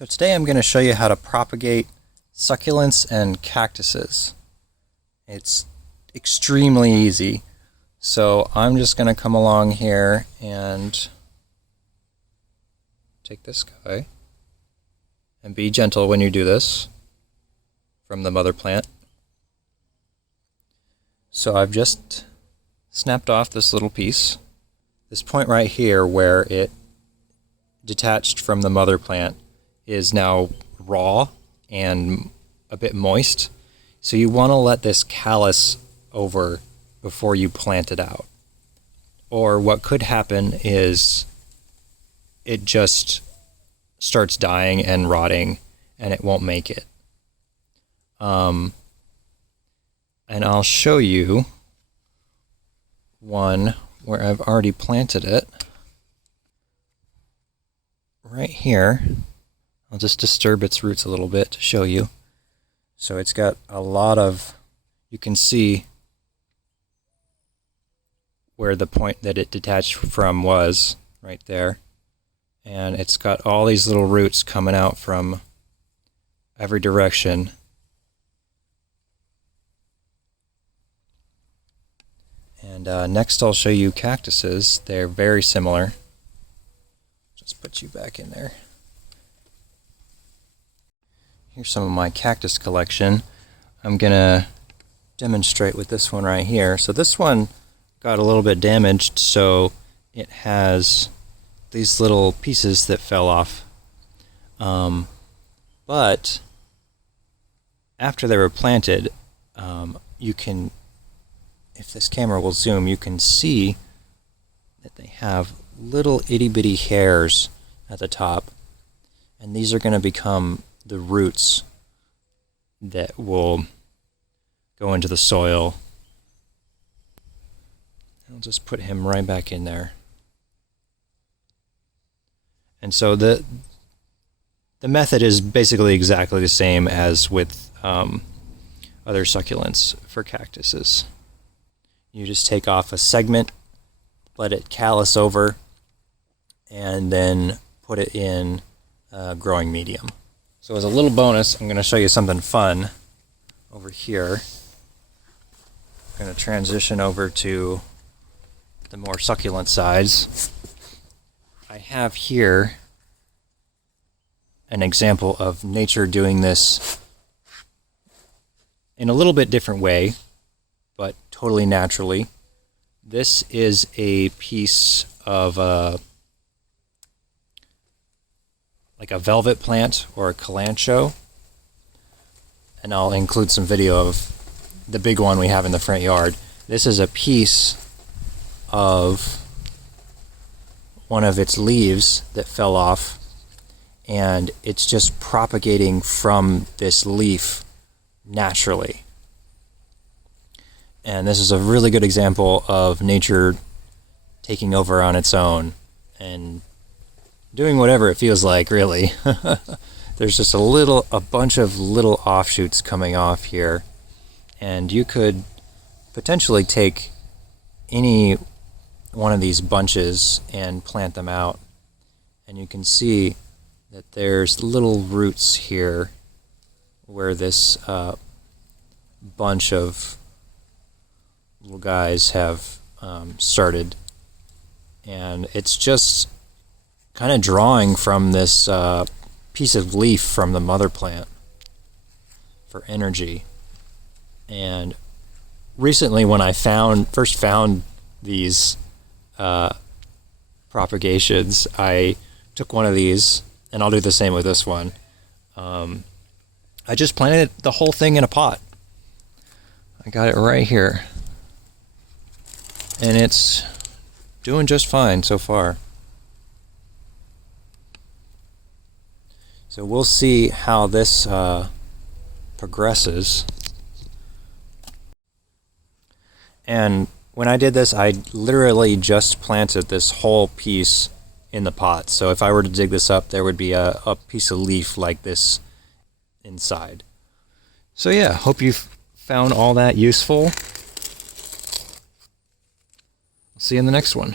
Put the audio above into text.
So today I'm going to show you how to propagate succulents and cactuses. It's extremely easy. So I'm just going to come along here and take this guy and be gentle when you do this from the mother plant. So I've just snapped off this little piece. This point right here where it detached from the mother plant is now raw and a bit moist. So you want to let this callus over before you plant it out. Or what could happen is it just starts dying and rotting and it won't make it. And I'll show you one where I've already planted it. Right here. I'll just disturb its roots a little bit to show you. So it's got a lot of, you can see where the point that it detached from was, right there. And it's got all these little roots coming out from every direction. And next I'll show you cactuses. They're very similar. Just put you back in there. Here's some of my cactus collection. I'm gonna demonstrate with this one right here. So this one got a little bit damaged, so it has these little pieces that fell off. But after they were planted, you can, if this camera will zoom, you can see that they have little itty bitty hairs at the top, and these are going to become the roots that will go into the soil. I'll just put him right back in there. And so the method is basically exactly the same as with other succulents for cactuses. You just take off a segment, let it callus over, and then put it in a growing medium. So as a little bonus, I'm going to show you something fun over here. I'm going to transition over to the more succulent sides. I have here an example of nature doing this in a little bit different way, but totally naturally. This is a piece of like a velvet plant or a calancho, and I'll include some video of the big one we have in the front yard. This is a piece of one of its leaves that fell off, and it's just propagating from this leaf naturally. And this is a really good example of nature taking over on its own and doing whatever it feels like, really. There's just a bunch of little offshoots coming off here, and you could potentially take any one of these bunches and plant them out, and you can see that there's little roots here where this bunch of little guys have started, and it's just kind of drawing from this piece of leaf from the mother plant for energy. And recently, when I first found these propagations, I took one of these, and I'll do the same with this one. I just planted the whole thing in a pot. I got it right here, and it's doing just fine so far. So we'll see how this progresses. And when I did this, I literally just planted this whole piece in the pot. So if I were to dig this up, there would be a piece of leaf like this inside. So yeah, hope you've found all that useful. See you in the next one.